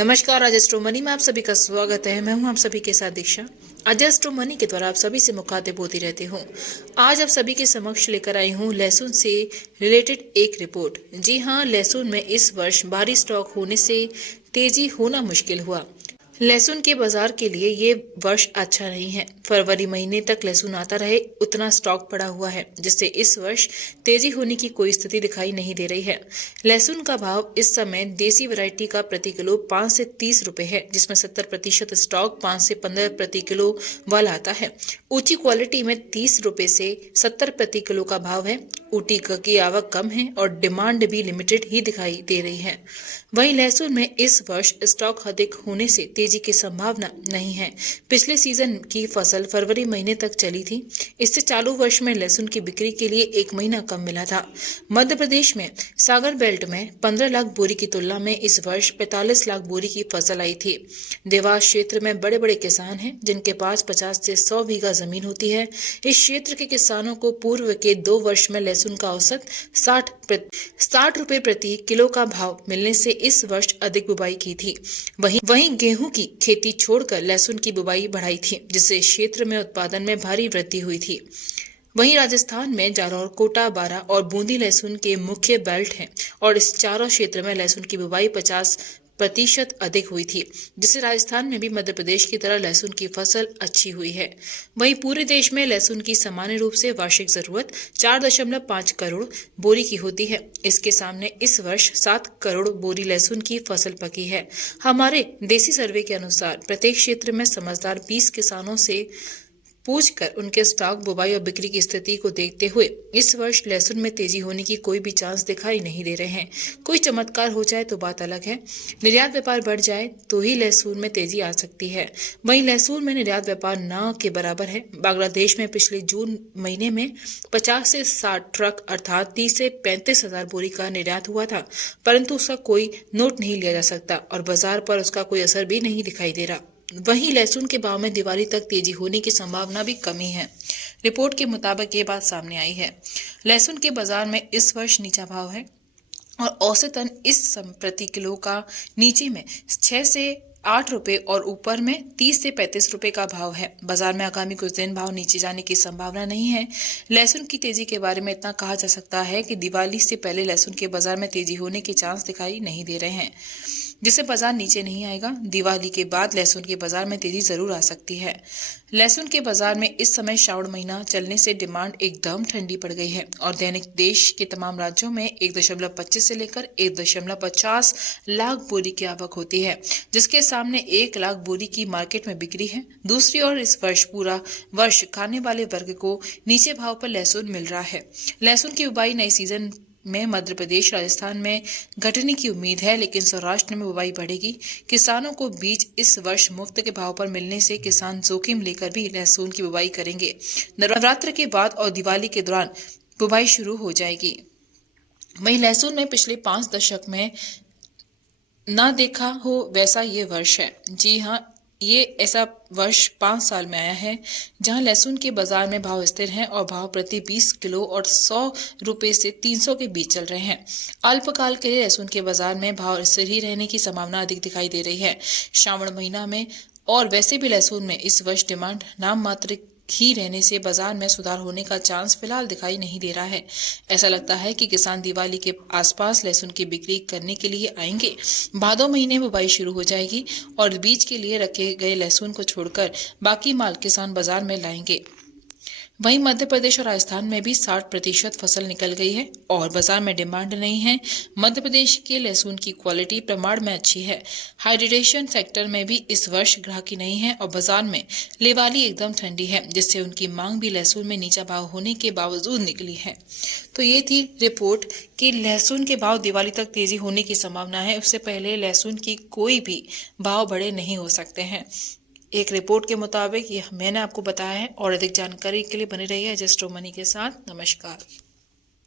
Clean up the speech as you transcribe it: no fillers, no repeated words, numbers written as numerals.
नमस्कार, आज astro money में आप सभी का स्वागत है। मैं हूं आप सभी के साथ दीक्षा। आज एस्ट्रो मनी के द्वारा आप सभी से मुखातिब होती रहती हूं। आज आप सभी के समक्ष लेकर आई हूं लहसुन से रिलेटेड एक रिपोर्ट। जी हां, लहसुन में इस वर्ष भारी स्टॉक होने से तेजी होना मुश्किल हुआ। लहसुन के बाजार के लिए ये वर्ष अच्छा नहीं है। फरवरी महीने तक लहसुन आता रहे उतना स्टॉक पड़ा हुआ है, जिससे इस वर्ष तेजी होने की कोई स्थिति दिखाई नहीं दे रही है। लहसुन का भाव इस समय देसी वैरायटी का प्रति किलो 5 से 30 रुपए है, जिसमें 70% स्टॉक 5 से 15 प्रति किलो वाला आता है। ऊंची क्वालिटी में 30 रुपए से 70 प्रति किलो का भाव है। ऊटी की आवक कम है और डिमांड भी लिमिटेड ही दिखाई दे रही है। वहीं लहसुन में इस वर्ष स्टॉक अधिक होने से तेजी की संभावना नहीं है। पिछले सीजन की फसल फरवरी महीने तक चली थी। इससे चालू वर्ष में लहसुन की बिक्री के लिए 1 महीना कम मिला था। मध्य प्रदेश में सागर बेल्ट में 15 लाख बोरी की तुलना में इस वर्ष 45 लाख बोरी की फसल आई थी। देवास क्षेत्र में बड़े बड़े किसान हैं, जिनके पास 50 से 100 बीघा जमीन होती है। इस क्षेत्र के किसानों को पूर्व के 2 वर्ष में लहसुन का औसत 60 रुपए प्रति किलो का भाव मिलने से इस वर्ष अधिक बुवाई की थी। वहीं गेहूं की खेती छोड़कर लहसुन की बुवाई बढ़ाई थी, जिससे क्षेत्र में उत्पादन में भारी वृद्धि हुई थी। वहीं राजस्थान में जालौर, कोटा, बारां और बूंदी लहसुन के मुख्य बेल्ट हैं और इस चारों क्षेत्र में लहसुन की बुवाई 50% अधिक हुई थी, जिससे राजस्थान में भी मध्य प्रदेश की तरह लहसुन की फसल अच्छी हुई है। वहीं पूरे देश में लहसुन की सामान्य रूप से वार्षिक जरूरत 4.5 करोड़ बोरी की होती है। इसके सामने इस वर्ष 7 करोड़ बोरी लहसुन की फसल पकी है। हमारे देसी सर्वे के अनुसार प्रत्येक क्षेत्र में समझदार 20 किसानों से पूछकर उनके स्टॉक, बुवाई और बिक्री की स्थिति को देखते हुए इस वर्ष लहसुन में तेजी होने की कोई भी चांस दिखाई नहीं दे रहे हैं। कोई चमत्कार हो जाए तो बात अलग है। निर्यात व्यापार बढ़ जाए तो ही लहसुन में तेजी आ सकती है। वहीं लहसुन में निर्यात व्यापार न के बराबर है। बांग्लादेश में पिछले जून महीने में 50 से 60 ट्रक अर्थात 30 से 35 हजार बोरी का निर्यात हुआ था, परंतु उसका कोई नोट नहीं लिया जा सकता और बाजार पर उसका कोई असर भी नहीं दिखाई दे रहा। वहीं लहसुन के भाव में दिवाली तक तेजी होने की संभावना भी कमी है। रिपोर्ट के मुताबिक ये बात सामने आई है। लहसुन के बाजार में इस वर्ष नीचा भाव है और औसतन इस प्रति किलो का नीचे में 6 से 8 रुपए और ऊपर में 30 से 35 रुपए का भाव है। बाजार में आगामी कुछ दिन भाव नीचे जाने की संभावना नहीं है। लहसुन की तेजी के बारे में इतना कहा जा सकता है कि दिवाली से पहले लहसुन के बाजार में तेजी होने के चांस दिखाई नहीं दे रहे हैं, जिससे बाजार नीचे नहीं आएगा। दिवाली के बाद लहसुन के बाजार में तेजी जरूर आ सकती है। लहसुन के बाजार में इस समय श्रावण महीना चलने से डिमांड एकदम ठंडी पड़ गई है और दैनिक देश के तमाम राज्यों में 1.25 से लेकर 1.50 लाख बोरी की आवक होती है, जिसके सामने 1 लाख बोरी की मार्केट में बिक्री है। दूसरी ओर इस वर्ष पूरा वर्ष खाने वाले वर्ग को नीचे भाव पर लहसुन मिल रहा है। लहसुन की बुवाई नए सीजन में मध्य प्रदेश, राजस्थान में घटने की उम्मीद है, लेकिन सौराष्ट्र में बुवाई बढ़ेगी। किसानों को बीज इस वर्ष मुफ्त के भाव पर मिलने से किसान जोखिम लेकर भी लहसुन की बुवाई करेंगे। नवरात्र के बाद और दिवाली के दौरान बुवाई शुरू हो जाएगी। वहीं लहसुन में पिछले 5 दशक में ना देखा हो वैसा ये वर्ष है। जी हाँ, ये ऐसा वर्ष 5 साल में आया है जहां लहसुन के बाजार में भाव स्थिर हैं और भाव प्रति 20 किलो और 100 रुपए से 300 के बीच चल रहे हैं। अल्पकाल के लिए लहसुन के बाजार में भाव स्थिर ही रहने की संभावना अधिक दिखाई दे रही है। श्रावण महीना में और वैसे भी लहसुन में इस वर्ष डिमांड नाम मात्र ही रहने से बाजार में सुधार होने का चांस फिलहाल दिखाई नहीं दे रहा है। ऐसा लगता है कि किसान दिवाली के आसपास लहसुन की बिक्री करने के लिए आएंगे। भादो महीने में बुवाई शुरू हो जाएगी और बीज के लिए रखे गए लहसुन को छोड़कर बाकी माल किसान बाजार में लाएंगे। वहीं मध्य प्रदेश और राजस्थान में भी 60% फसल निकल गई है और बाजार में डिमांड नहीं है। मध्य प्रदेश के लहसुन की क्वालिटी प्रमाण में अच्छी है। हाइड्रेशन सेक्टर में भी इस वर्ष ग्राहकी नहीं है और बाजार में लेवाली एकदम ठंडी है, जिससे उनकी मांग भी लहसुन में नीचा भाव होने के बावजूद निकली है। तो ये थी रिपोर्ट कि लहसुन के भाव दिवाली तक तेजी होने की संभावना है। उससे पहले लहसुन की कोई भी भाव बढ़े नहीं हो सकते हैं। एक रिपोर्ट के मुताबिक ये मैंने आपको बताया है और अधिक जानकारी के लिए बने रहिए एस्ट्रो मनी के साथ। नमस्कार।